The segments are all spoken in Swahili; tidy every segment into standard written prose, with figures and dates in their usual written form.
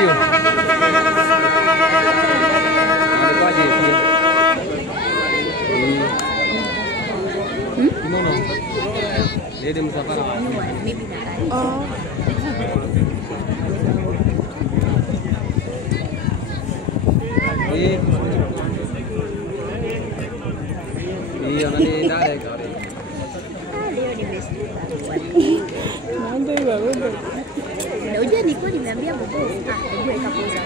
you. Gimana? Dia ada musafar apa? Oh. Iya nanti direct. Manda bagus. Ndio uje niko nimeambia bobo. Ah, hebu weka pause.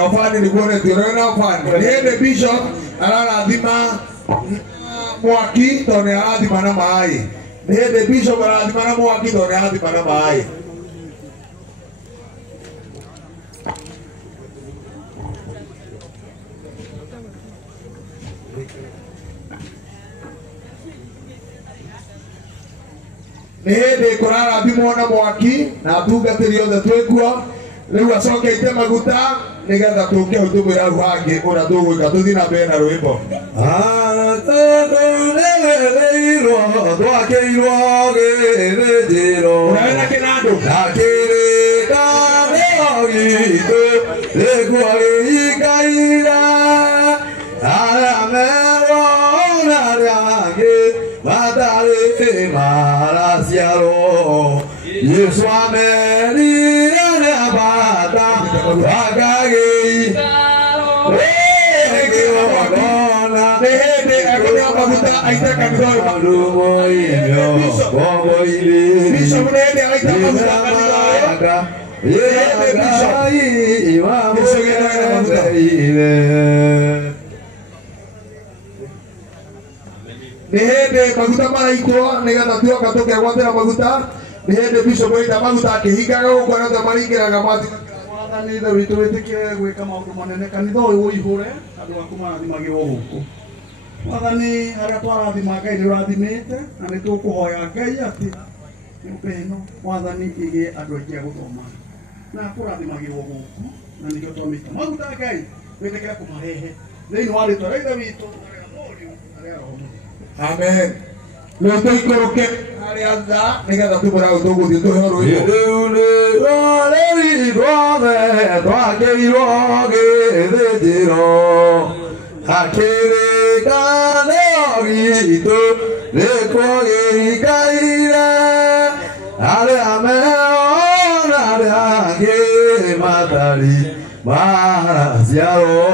Ofani ni kuone tunaona ofani. Niende bishop analazima mwaki tone lazima na mai. Niende bishop analazima na mwaki tone lazima na mai. Niende kurara bimona mwaki na tugatĩrio the twekua. Rĩu acoke ite maguta nĩgetha tũke ũtũmwĩra ruhange ũrĩa tũgwĩka tũthiĩ na mbere na rwĩmbo. Tũrereirwo twakĩirwo gĩthĩnjĩro ũrena kĩnandũ na kĩrĩkanĩro gitũ gĩkuo gĩikaire arĩa merwo na arĩa angĩ matarĩ maraciarwo Yesu amerire bata wagagi egona nehende akona maguta aitaka mdoyo malumo imyo bobo ile bishop nehende aitaka maguta kandoyo yehende bishop imamu maguta ile nehende maguta maraitwo nigetha tuoka tukegwatĩra maguta nehende bishop ĩta maguta akĩhingaga gũkũ arĩa othe maringĩraga mwati Mwathani ithe witũ wĩtĩkie gwĩka maũndũ manene kanitha ũyũ ũihũre andũ aku marathimagĩrwo gũkũ. Mwathani harĩa twarathima Ngai nĩ ũrathimĩte na nĩ tũkũhoya Ngai atĩ nyũmba ĩno Mwathani ĩgĩe andũ aingĩ a gũthoma na kũrathimagĩrwo gũkũ na nĩkĩo twamĩta maguta Ngai wĩtĩkĩre kũmarehe thĩinĩ wa rĩtwa rĩa ithe witũ arĩa mũriũ arĩa roho. Amen. no tuikoroke hari anda nigetha tumura tuguthie tuhoro iyo Idune roleri rothe twakeirwo githĩnjĩro hakĩrĩkanĩro gitũ nĩkwagĩrĩkaire arĩa mehona arĩa angĩ matari maciarwo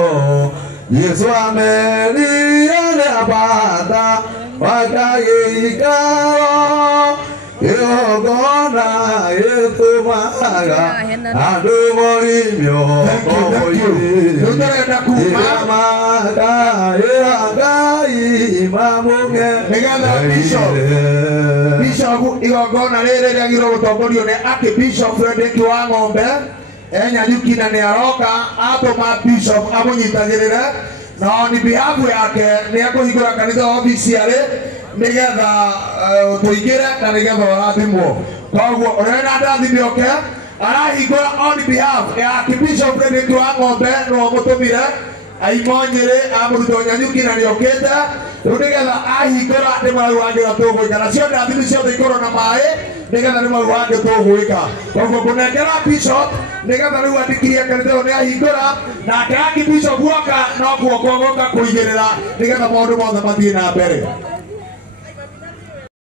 Yesu amerire nĩ abata wakagĩikaro Yogona yetumaga adu morimyo komoyiri yamaka yagai mamunge Bishop igongona rĩrĩ rĩagĩrĩirwo gũtongorio nĩ ati Bishop Frederick wa Ng'ombe Nyanyuki na nĩ aroka atũma Bishop amũnyitagĩrĩre na on behalf yake nĩ ekũhingũra kanitha officially nigetha tuigire na nigetha warathimwo koguo urena ndathime oke arahingũra on behalf ya Bishop Frederick wa Ng'ombe no mũtũmire aimonyere amũruto Nyanyuki na nĩokĩte rĩu nigetha ahingũra nĩ marauagĩra tũgwĩka nacio ndathimi ciothe ikorwo na maĩ nigetha nĩ marauagĩ tũgwĩka koguo kũnengera Bishop nigetha rĩu andĩkirie kanitha ũyũ nĩ ahingũra nake Bishop woka no guoko gũka kũigĩrĩra nigetha maũndũ mothe mathiĩ na mbere.